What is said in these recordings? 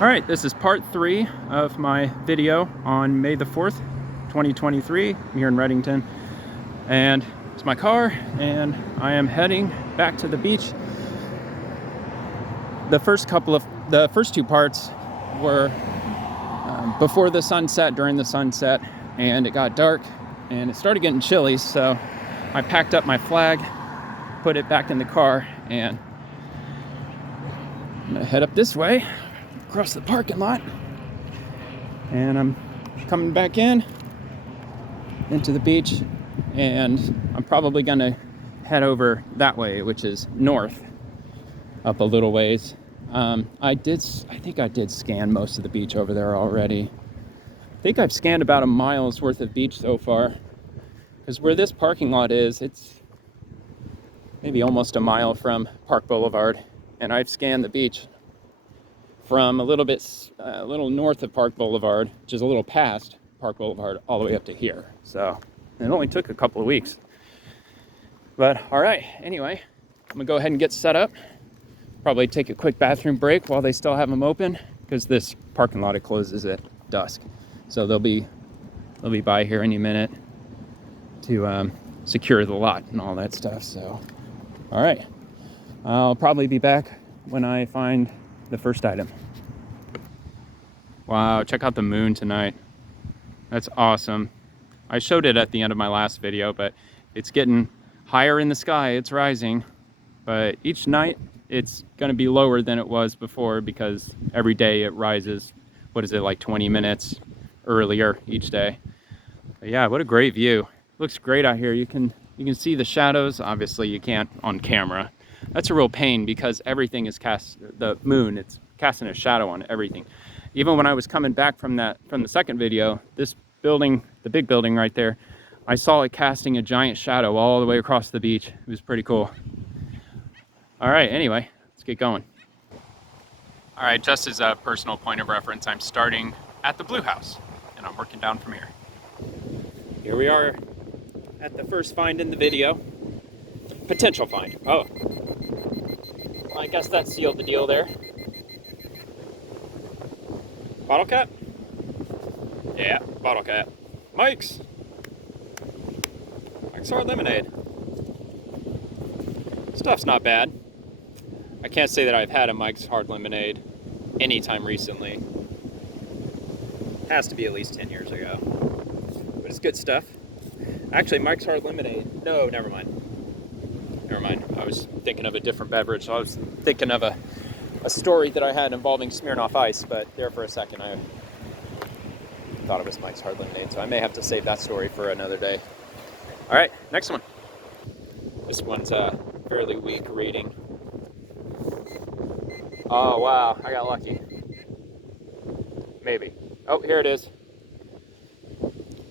All right, this is part 3 of my video on May the 4th, 2023. I'm here in Redington, and it's my car, and I am heading back to the beach. The first two parts were before the sunset, during the sunset, and it got dark, and it started getting chilly, so I packed up my flag, put it back in the car, and I'm gonna head up this way across the parking lot, and I'm coming back into the beach, and I'm probably gonna head over that way, which is north up a little ways. I think I did scan most of the beach over there already. I think I've scanned about a mile's worth of beach so far, because where this parking lot is, it's maybe almost a mile from Park Boulevard, and I've scanned the beach from a little north of Park Boulevard, which is a little past Park Boulevard, all the way up to here. So it only took a couple of weeks. But all right, anyway, I'm gonna go ahead and get set up. Probably take a quick bathroom break while they still have them open, because this parking lot, it closes at dusk. So they'll be by here any minute to secure the lot and all that stuff. So, all right, I'll probably be back when I find the first item. Wow, check out the moon tonight. That's awesome. I showed it at the end of my last video, but it's getting higher in the sky. It's rising, but each night it's going to be lower than it was before, because every day it rises, what is it, like 20 minutes earlier each day. But yeah, what a great view. Looks great out here. You can see the shadows. Obviously you can't on camera. That's a real pain, because everything is the moon, it's casting a shadow on everything. Even when I was coming back from the second video, this building, the big building right there, I saw it casting a giant shadow all the way across the beach. It was pretty cool. All right, anyway, let's get going. All right, just as a personal point of reference, I'm starting at the Blue House, and I'm working down from here. Here we are at the first find in the video. Potential find. Oh, I guess that sealed the deal there. Bottle cap? Yeah, bottle cap. Mike's Hard Lemonade. Stuff's not bad. I can't say that I've had a Mike's Hard Lemonade anytime recently. Has to be at least 10 years ago. But it's good stuff. Actually, Mike's Hard Lemonade. No, never mind. I was thinking of a different beverage. I was thinking of a story that I had involving Smirnoff Ice, but there for a second I thought it was Mike's Hard Lemonade, so I may have to save that story for another day. All right, next one. This one's a fairly weak reading. Oh, wow, I got lucky. Maybe. Oh, here it is.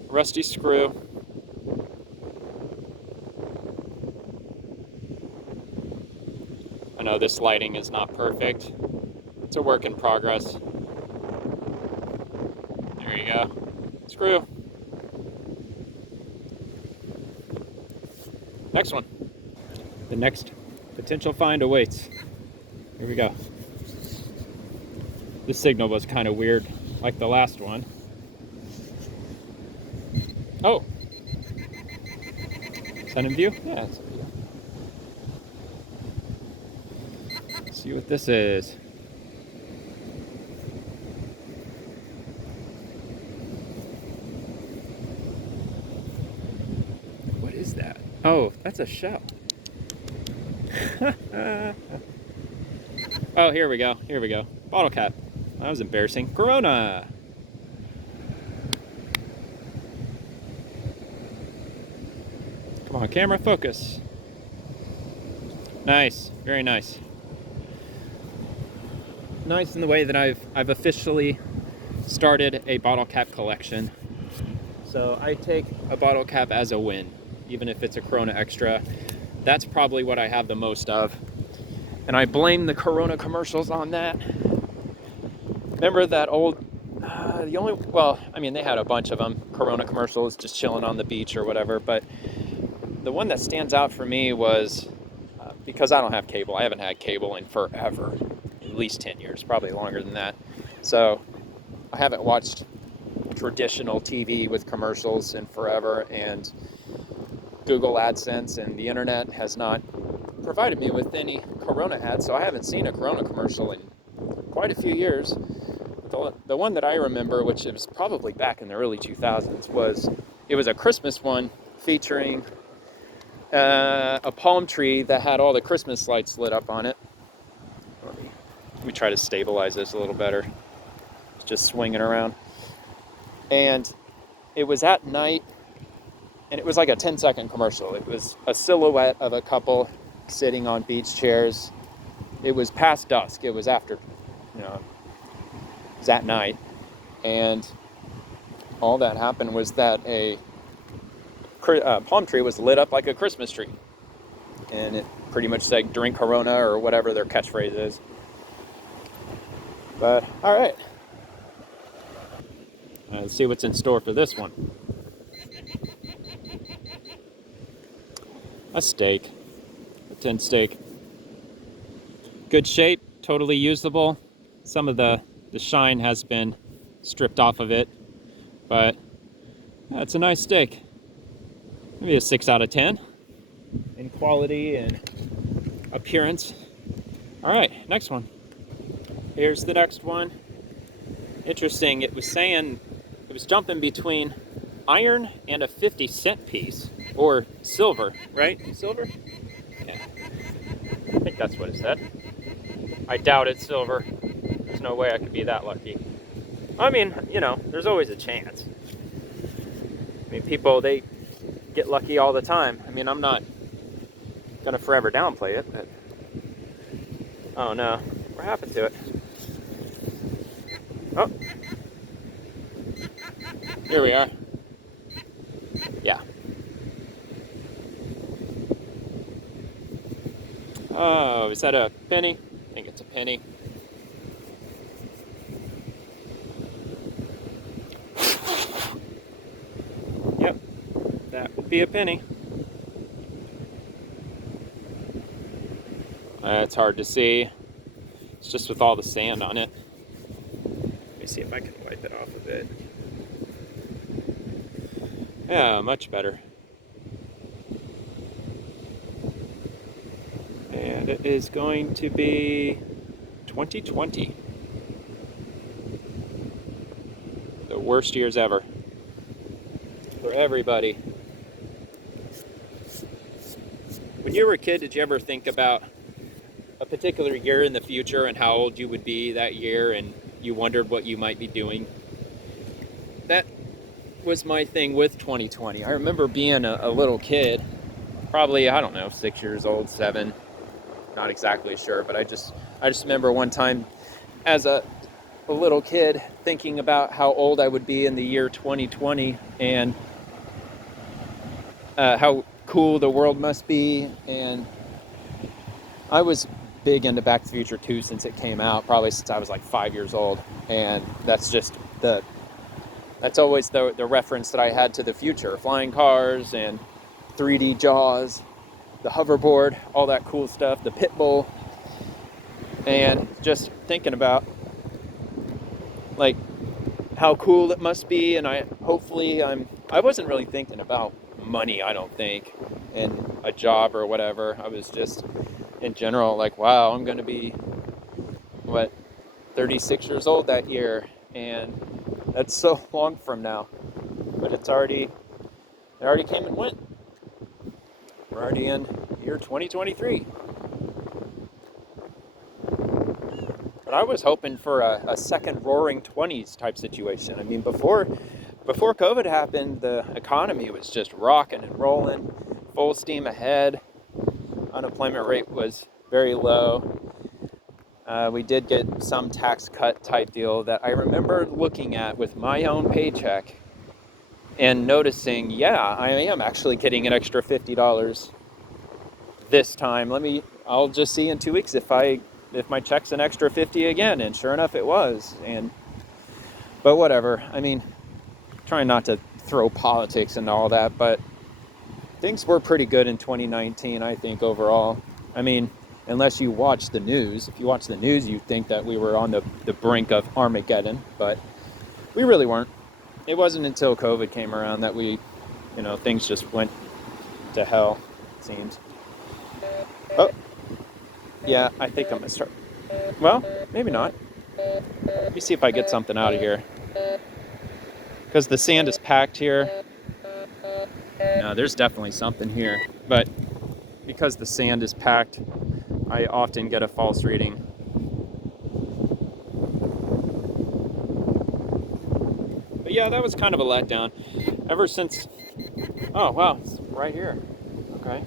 Rusty screw. I know this lighting is not perfect. It's a work in progress. There you go. Screw. Next one. The next potential find awaits. Here we go. This signal was kind of weird, like the last one. Oh. Is that in view? Yeah, it's in view. See what this is. What is that? Oh, that's a shell. Oh, here we go. Bottle cap. That was embarrassing. Corona. Come on, camera, focus. Nice, very nice. Nice in the way that I've officially started a bottle cap collection. So I take a bottle cap as a win, even if it's a Corona Extra. That's probably what I have the most of. And I blame the Corona commercials on that. Remember that old, they had a bunch of them, Corona commercials, just chilling on the beach or whatever. But the one that stands out for me was, because I don't have cable, I haven't had cable in forever. least 10 years, probably longer than that. So I haven't watched traditional TV with commercials in forever, and Google AdSense and the internet has not provided me with any Corona ads, so I haven't seen a Corona commercial in quite a few years. The one that I remember, which was probably back in the early 2000s, was a Christmas one featuring a palm tree that had all the Christmas lights lit up on it. Let me try to stabilize this a little better. It's just swinging around. And it was at night, and it was like a 10-second commercial. It was a silhouette of a couple sitting on beach chairs. It was past dusk. It was after, it was at night. And all that happened was that a palm tree was lit up like a Christmas tree. And it pretty much said, drink Corona, or whatever their catchphrase is. But, all right. Let's see what's in store for this one. A steak. A tin steak. Good shape, totally usable. Some of the shine has been stripped off of it, but yeah, it's a nice steak. Maybe a 6 out of 10 in quality and appearance. All right, next one. Here's the next one. Interesting, it was jumping between iron and a 50-cent piece, or silver, right? Silver? Yeah. I think that's what it said. I doubt it's silver. There's no way I could be that lucky. I mean, there's always a chance. I mean, people, they get lucky all the time. I mean, I'm not gonna forever downplay it, but oh no, what happened to it? Oh, here we are. Yeah. Oh, is that a penny? I think it's a penny. Yep, that would be a penny. It's hard to see. It's just with all the sand on it. Let me see if I can wipe it off a bit. Yeah, much better. And it is going to be 2020. The worst years ever. For everybody. When you were a kid, did you ever think about a particular year in the future and how old you would be that year, and you wondered what you might be doing? That was my thing with 2020. I remember being a little kid, probably, I don't know, 6 years old, 7, not exactly sure, but I just remember one time as a little kid thinking about how old I would be in the year 2020, and how cool the world must be. And I was big into Back to the Future 2 since it came out, probably since I was like 5 years old, and that's always the reference that I had to the future. Flying cars and 3D Jaws, the hoverboard, all that cool stuff, the pit bull. And just thinking about like how cool it must be, and I wasn't really thinking about money, I don't think, and a job or whatever. I was just in general like, wow, I'm gonna be 36 years old that year, and that's so long from now, but it already came and went. We're already in year 2023. But I was hoping for a second Roaring 20s type situation. I mean, before COVID happened, the economy was just rocking and rolling, full steam ahead. Unemployment rate was very low. We did get some tax cut type deal that I remember looking at with my own paycheck and noticing, yeah, I am actually getting an extra $50 this time. I'll just see in 2 weeks if my check's an extra 50 again. And sure enough, it was. But whatever. I mean, trying not to throw politics into all that, but things were pretty good in 2019, I think, overall. I mean, unless you watch the news. If you watch the news, you'd think that we were on the brink of Armageddon, but we really weren't. It wasn't until COVID came around that things just went to hell, it seems. Oh, yeah, I think I'm gonna start. Well, maybe not. Let me see if I get something out of here. Because the sand is packed here. No, there's definitely something here. But because the sand is packed, I often get a false reading. But yeah, that was kind of a letdown. Ever since... Oh, wow, it's right here. Okay.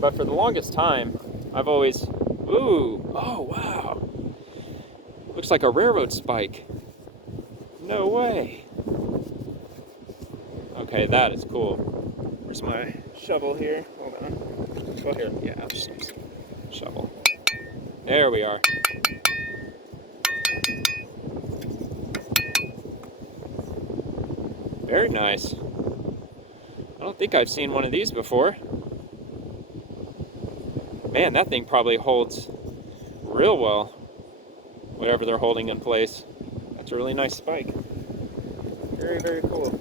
But for the longest time, I've always... Ooh, oh, wow. Looks like a railroad spike. No way. Okay, that is cool. Where's my shovel here? Hold on. Go here. Yeah, I'll just use shovel. There we are. Very nice. I don't think I've seen one of these before. Man, that thing probably holds real well. Whatever they're holding in place. That's a really nice spike. Very, very cool.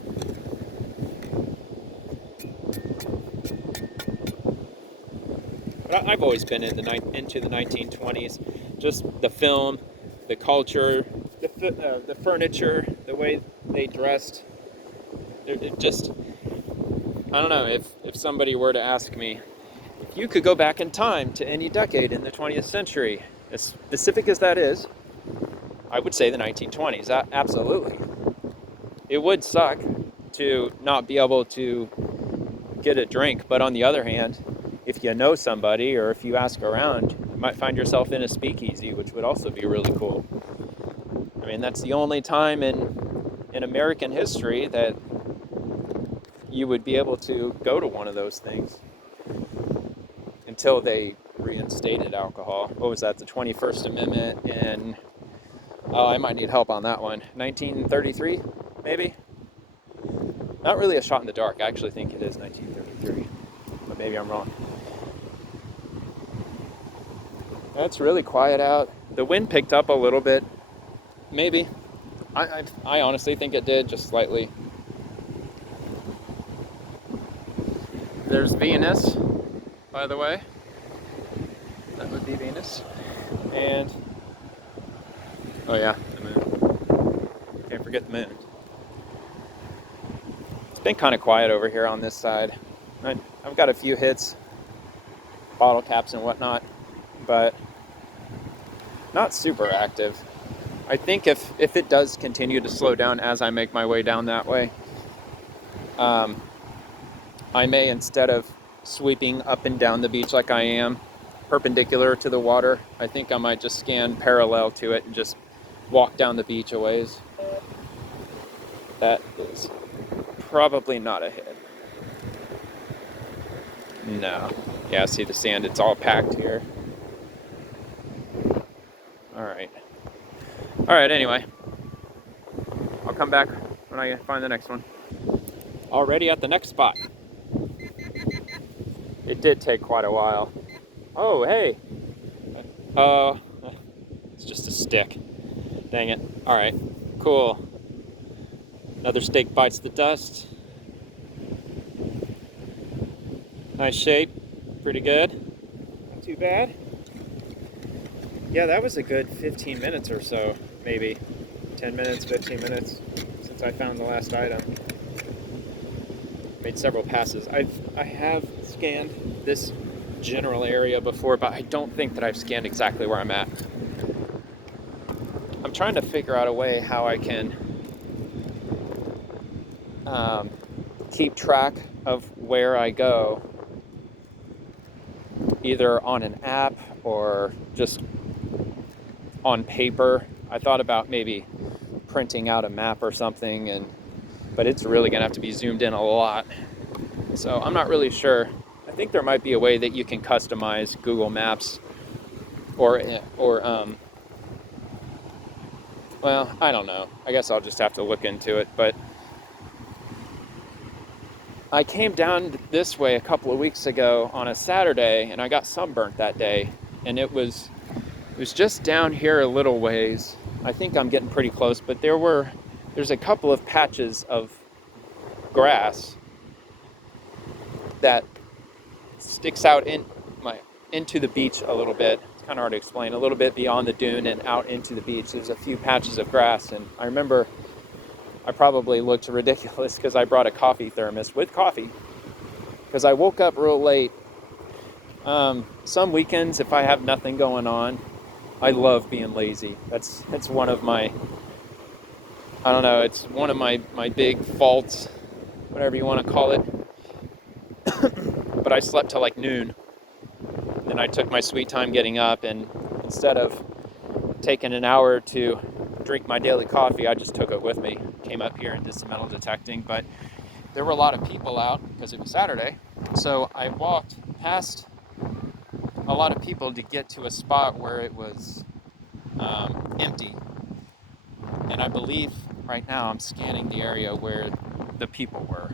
But I've always been into the 1920s. Just the film, the culture, the furniture, the way they dressed. It just, I don't know, if somebody were to ask me, if you could go back in time to any decade in the 20th century, as specific as that is, I would say the 1920s. Absolutely. It would suck to not be able to get a drink, but on the other hand, if you know somebody or if you ask around, you might find yourself in a speakeasy, which would also be really cool. I mean, that's the only time in American history that you would be able to go to one of those things until they reinstated alcohol. What was that, the 21st Amendment? And I might need help on that one. 1933, maybe? Not really a shot in the dark. I actually think it is 1933, but maybe I'm wrong. It's really quiet out. The wind picked up a little bit, maybe. I honestly think it did, just slightly. There's Venus, by the way. That would be Venus. And, oh yeah, the moon. Can't forget the moon. It's been kind of quiet over here on this side. I've got a few hits, bottle caps and whatnot, but not super active. I think if it does continue to slow down as I make my way down that way, I may, instead of sweeping up and down the beach like I am, perpendicular to the water, I think I might just scan parallel to it and just walk down the beach a ways. That is probably not a hit. No. Yeah, see the sand, it's all packed here. Alright, anyway. I'll come back when I find the next one. Already at the next spot. It did take quite a while. Oh, hey. It's just a stick. Dang it. Alright, cool. Another steak bites the dust. Nice shape. Pretty good. Not too bad. Yeah, that was a good 15 minutes or so, maybe. 10 minutes, 15 minutes since I found the last item. Made several passes. I have scanned this general area before, but I don't think that I've scanned exactly where I'm at. I'm trying to figure out a way how I can keep track of where I go, either on an app or just on paper. I thought about maybe printing out a map or something, but it's really gonna have to be zoomed in a lot. So I'm not really sure. I think there might be a way that you can customize Google Maps or well, I don't know. I guess I'll just have to look into it, but I came down this way a couple of weeks ago on a Saturday, and I got sunburnt that day. And it was just down here a little ways. I think I'm getting pretty close, but there's a couple of patches of grass that sticks out into the beach a little bit. It's kind of hard to explain. A little bit beyond the dune and out into the beach. There's a few patches of grass, and I remember I probably looked ridiculous because I brought a coffee thermos with coffee because I woke up real late. Some weekends, if I have nothing going on, I love being lazy. That's one of my, I don't know, it's one of my big faults, whatever you want to call it. But I slept till like noon. Then I took my sweet time getting up, and instead of taking an hour to drink my daily coffee, I just took it with me. Came up here and did some metal detecting, but there were a lot of people out because it was Saturday. So I walked past a lot of people to get to a spot where it was empty. And I believe right now I'm scanning the area where the people were.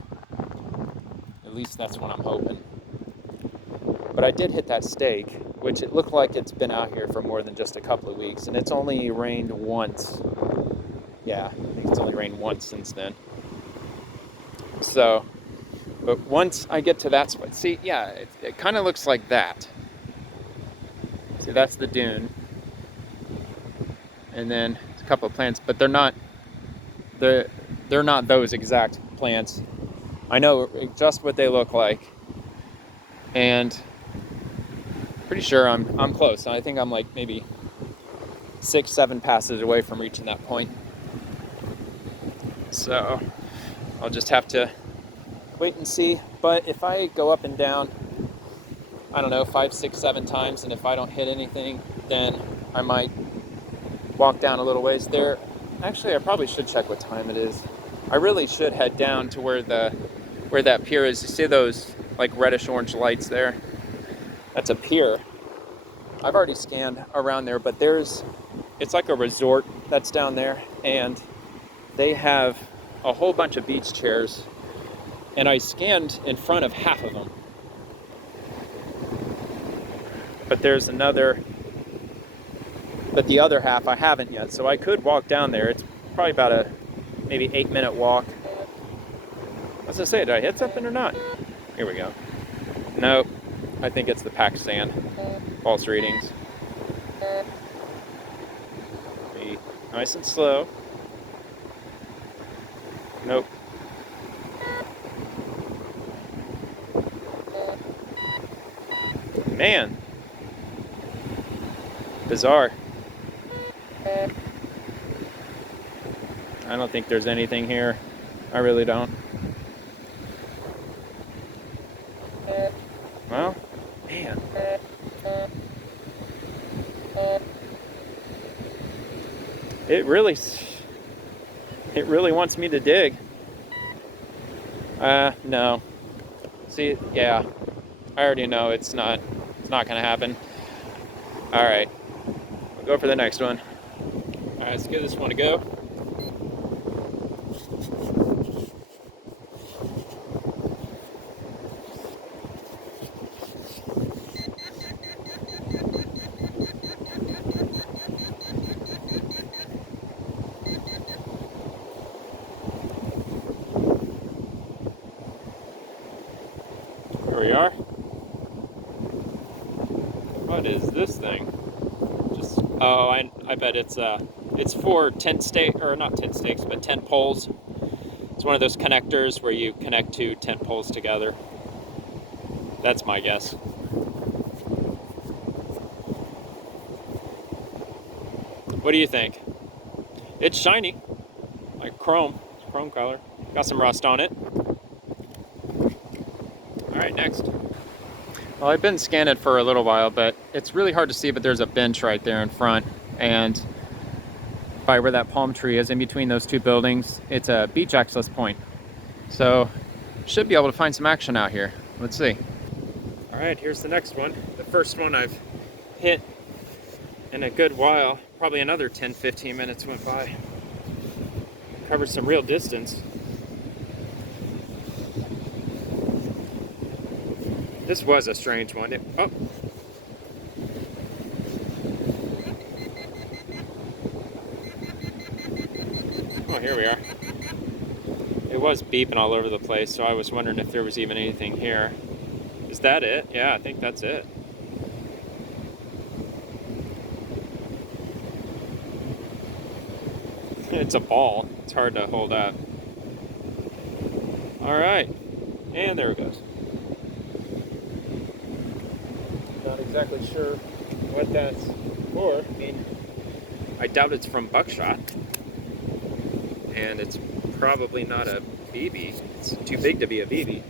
At least that's what I'm hoping. But I did hit that stake, which it looked like it's been out here for more than just a couple of weeks, and it's only rained once. Yeah, I think it's only rained once since then. So, but once I get to that spot, see, yeah, it kind of looks like that. See, that's the dune. And then a couple of plants, but they're not those exact plants. I know just what they look like, and pretty sure I'm close. I think I'm like maybe 6-7 passes away from reaching that point. So I'll just have to wait and see. But if I go up and down, I don't know, 5, 6, 7 times, and if I don't hit anything, then I might walk down a little ways there. Actually, I probably should check what time it is. I really should head down to where that pier is. You see those like reddish orange lights there? That's a pier. I've already scanned around there, but it's like a resort that's down there, and they have a whole bunch of beach chairs, and I scanned in front of half of them. But the other half I haven't yet, so I could walk down there. It's probably about a maybe 8-minute walk. I was gonna say, did I hit something or not? Here we go. Nope, I think it's the packed sand. False readings. Be nice and slow. Nope. Man. Bizarre. I don't think there's anything here. I really don't. Well, man. It really wants me to dig. No. See, yeah. I already know it's not gonna happen. Alright. We'll go for the next one. Alright, let's give this one a go. Here we are. What is this thing? I bet it's for tent stake, or not tent stakes, but tent poles. It's one of those connectors where you connect two tent poles together. That's my guess. What do you think? It's shiny, like chrome color. Got some rust on it. All right, next. Well, I've been scanning for a little while, but it's really hard to see, but there's a bench right there in front, and by where that palm tree is in between those two buildings, it's a beach access point. So should be able to find some action out here. Let's see. All right, here's the next one. The first one I've hit in a good while. Probably another 10-15 minutes went by. Covered some real distance. This was a strange one. Oh, here we are. It was beeping all over the place, so I was wondering if there was even anything here. Is that it? Yeah, I think that's it. It's a ball. It's hard to hold up. All right, and there it goes. Not exactly sure what that's for. I mean, I doubt it's from buckshot, and it's probably not a BB. It's too big to be a BB.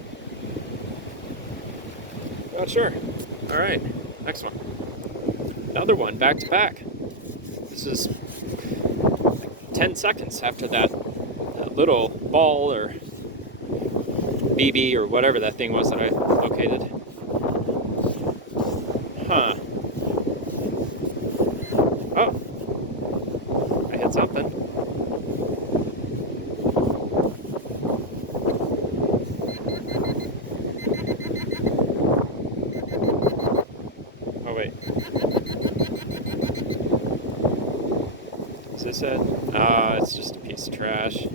Not sure. All right, next one. Another one, back to back. This is 10 seconds after that little ball or BB or whatever that thing was that I located. Huh. Oh, I hit something. Oh, wait. Is this it? It's just a piece of trash.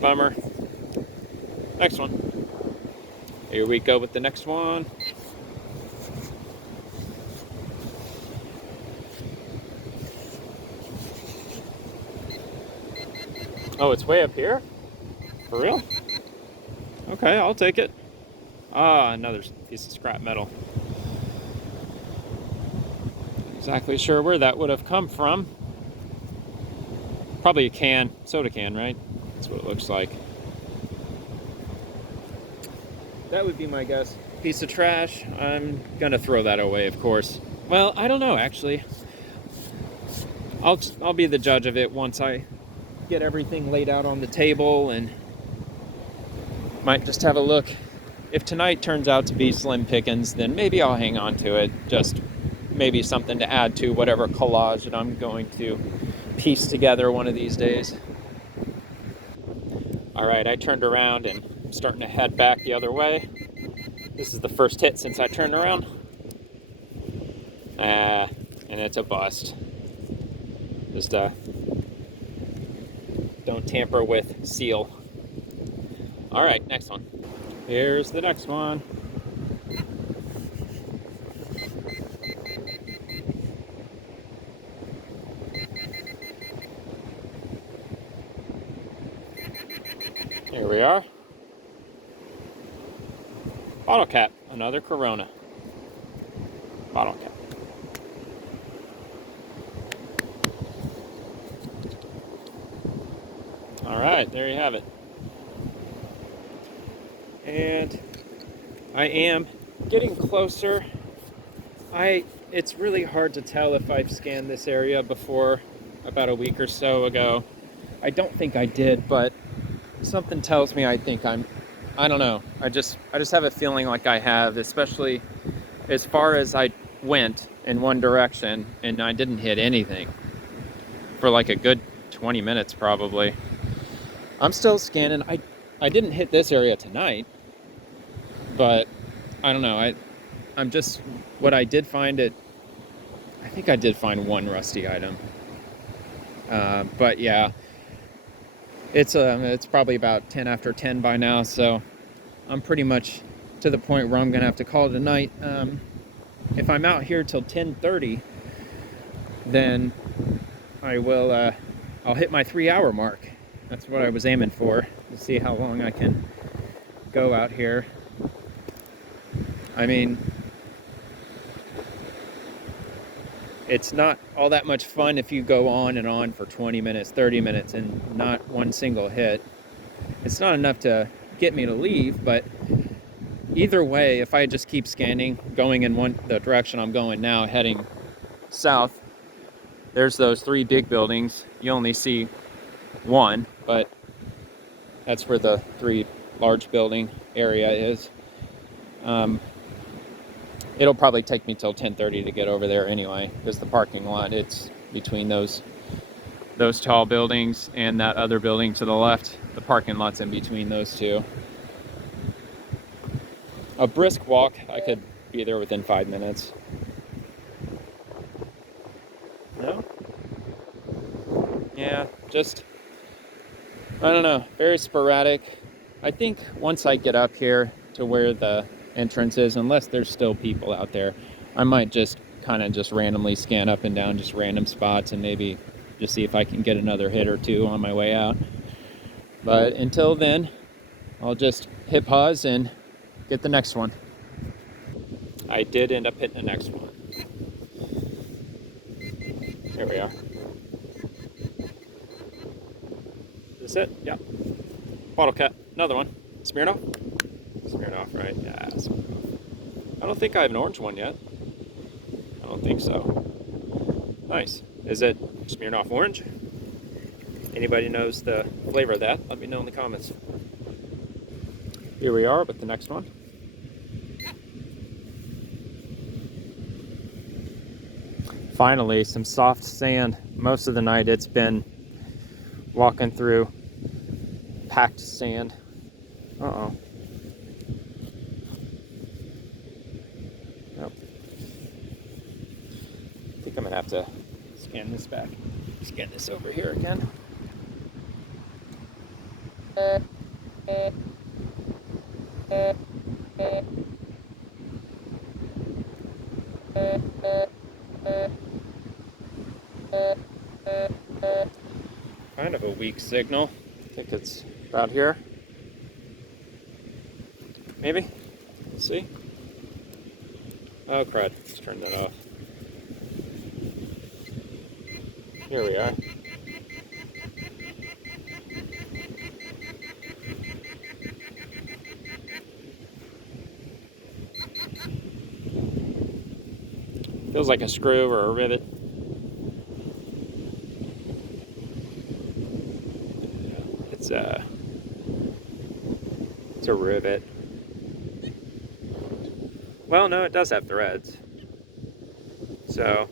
Bummer. Next one. Here we go with the next one. Oh, it's way up here? For real? Okay, I'll take it. Ah, another piece of scrap metal. Exactly sure where that would have come from. Probably a can, soda can, right? That's what it looks like. That would be my guess. Piece of trash. I'm gonna throw that away, of course. Well, I don't know, actually. I'll be the judge of it once I get everything laid out on the table, and might just have a look. If tonight turns out to be slim pickings, then maybe I'll hang on to it. Just maybe something to add to whatever collage that I'm going to piece together one of these days. All right, I turned around and I'm starting to head back the other way. This is the first hit since I turned around. And it's a bust. Just don't tamper with seal. All right, next one. Here's the next one. Here we are. Bottle cap, another Corona. Bottle cap. All right, there you have it. And I am getting closer. It's really hard to tell if I've scanned this area before about a week or so ago. I don't think I did, but something tells me I don't know. I just have a feeling like I have, especially as far as I went in one direction and I didn't hit anything for like a good 20 minutes probably. I'm still scanning. I didn't hit this area tonight, but I don't know. I'm just, what I did find I think I did find one rusty item. But yeah, it's probably about 10 after 10 by now, so I'm pretty much to the point where I'm gonna have to call it a night. If I'm out here till 10:30, then I will I'll hit my 3-hour mark. That's what I was aiming for, to see how long I can go out here. I mean, it's not all that much fun if you go on and on for 20 minutes, 30 minutes, and not one single hit. It's not enough to get me to leave, but either way, if I just keep scanning, going in the direction I'm going now, heading south, there's those 3 big buildings. You only see one, but that's where the 3 large building area is. It'll probably take me till 10:30 to get over there anyway, because the parking lot, it's between those those tall buildings and that other building to the left. The parking lot's in between those two. A brisk walk, I could be there within 5 minutes. No? Yeah, just, I don't know, very sporadic. I think once I get up here to where the entrance is, unless there's still people out there, I might just kind of just randomly scan up and down just random spots and maybe just see if I can get another hit or two on my way out. But until then, I'll just hit pause and get the next one. I did end up hitting the next one. Here we are. Is this it? Yeah. Bottle cap. Another one. Smirnoff? Smirnoff, right? Yeah, Smirnoff. I don't think I have an orange one yet. I don't think so. Nice. Is it Smirnoff orange? Anybody knows the flavor of that? Let me know in the comments. Here we are with the next one. Finally, some soft sand. Most of the night it's been walking through packed sand. Uh-oh. Nope. I think I'm gonna have to scan this back. Scan this over here again. Kind of a weak signal. I think it's about here. Maybe? Let's see. Oh crud, let's turn that off. Here we are. Feels like a screw or a rivet. It's a rivet. Well, no, it does have threads. So,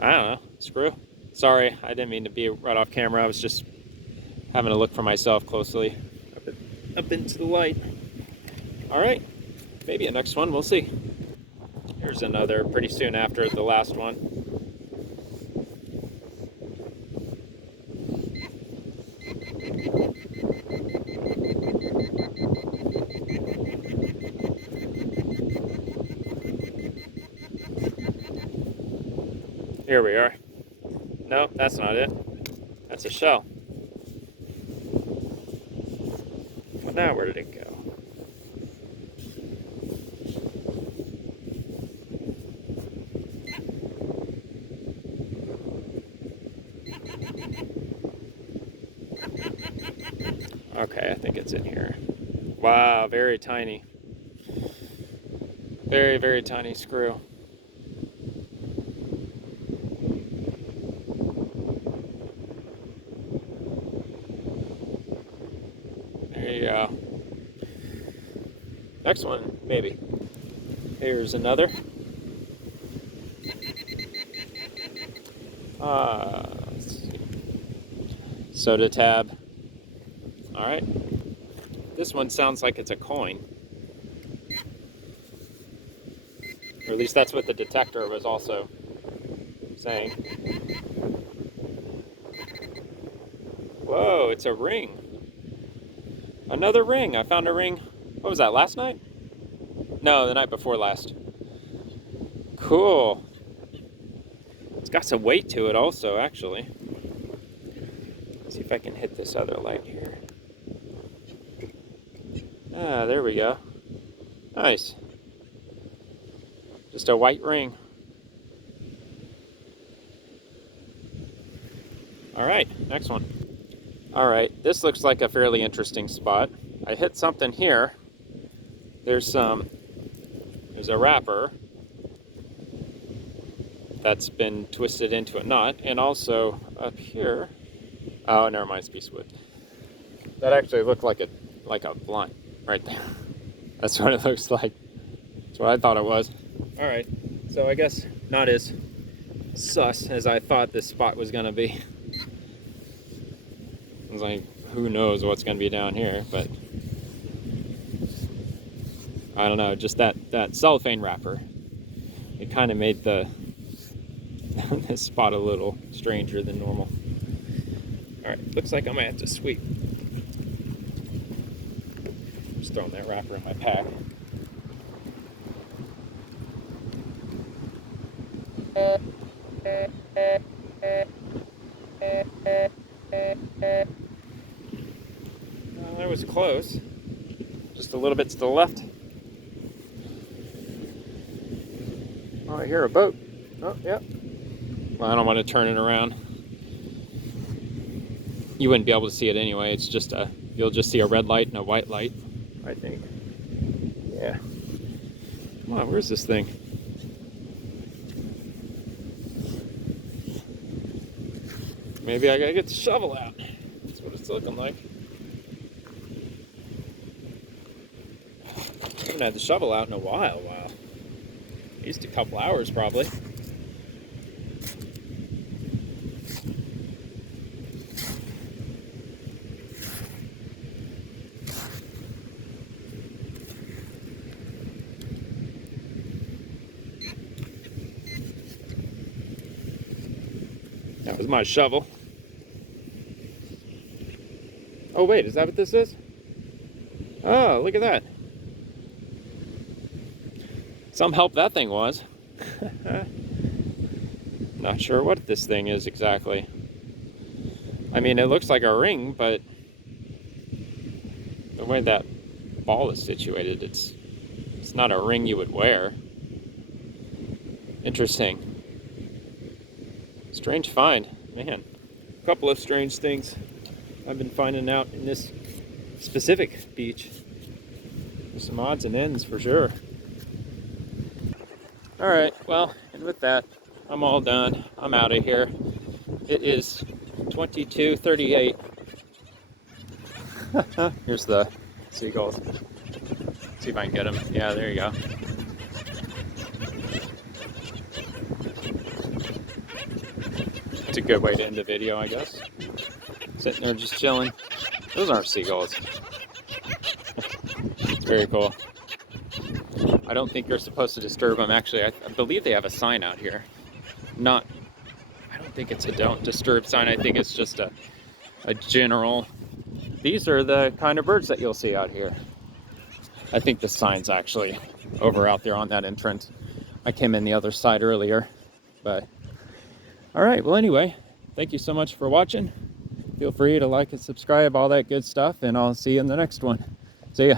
I don't know, screw. Sorry, I didn't mean to be right off camera. I was just having to look for myself closely up into the light. All right, maybe a next one, we'll see. Here's another pretty soon after the last one. Here we are. No, that's not it. That's a shell. Well, now where did it go? Okay, I think it's in here. Wow, very tiny. Very, very tiny screw. There you go. Next one, maybe. Here's another. Let's see. Soda tab. All right. This one sounds like it's a coin. Or at least that's what the detector was also saying. Whoa, it's a ring. Another ring. I found a ring. What was that, last night? No, the night before last. Cool. It's got some weight to it also, actually. Let's see if I can hit this other light here. Ah, there we go. Nice. Just a white ring. All right, next one. All right, this looks like a fairly interesting spot. I hit something here. There's a wrapper that's been twisted into a knot, and also up here. Oh, never mind, it's a piece of wood. That actually looked like a blunt right there. That's what it looks like. That's what I thought it was. All right, so I guess not as sus as I thought this spot was gonna be. It's like, who knows what's going to be down here, but I don't know, just that cellophane wrapper, it kind of made the this spot a little stranger than normal. All right, looks like I might have to sweep. Just throwing that wrapper in my pack. That was close. Just a little bit to the left. Oh, I hear a boat. Oh, yeah. Well, I don't want to turn it around. You wouldn't be able to see it anyway. It's just you'll just see a red light and a white light, I think. Yeah. Come on, where's this thing? Maybe I gotta get the shovel out. That's what it's looking like. I haven't had the shovel out in a while. Wow. At least a couple hours probably. That was my shovel. Oh wait, is that what this is? Oh, look at that. Some help that thing was. Not sure what this thing is exactly. I mean, it looks like a ring, but the way that ball is situated, it's not a ring you would wear. Interesting. Strange find, man. A couple of strange things I've been finding out in this specific beach. There's some odds and ends for sure. All right, well, and with that, I'm all done. I'm out of here. It is 22:38. Here's the seagulls. See if I can get them. Yeah, there you go. It's a good way to end the video, I guess. Sitting there just chilling. Those aren't seagulls. It's very cool. I don't think you're supposed to disturb them. Actually, I believe they have a sign out here. I don't think it's a don't disturb sign. I think it's just a general. These are the kind of birds that you'll see out here. I think the sign's actually over out there on that entrance. I came in the other side earlier, but all right. Well, anyway, thank you so much for watching. Feel free to like and subscribe, all that good stuff, and I'll see you in the next one. See ya.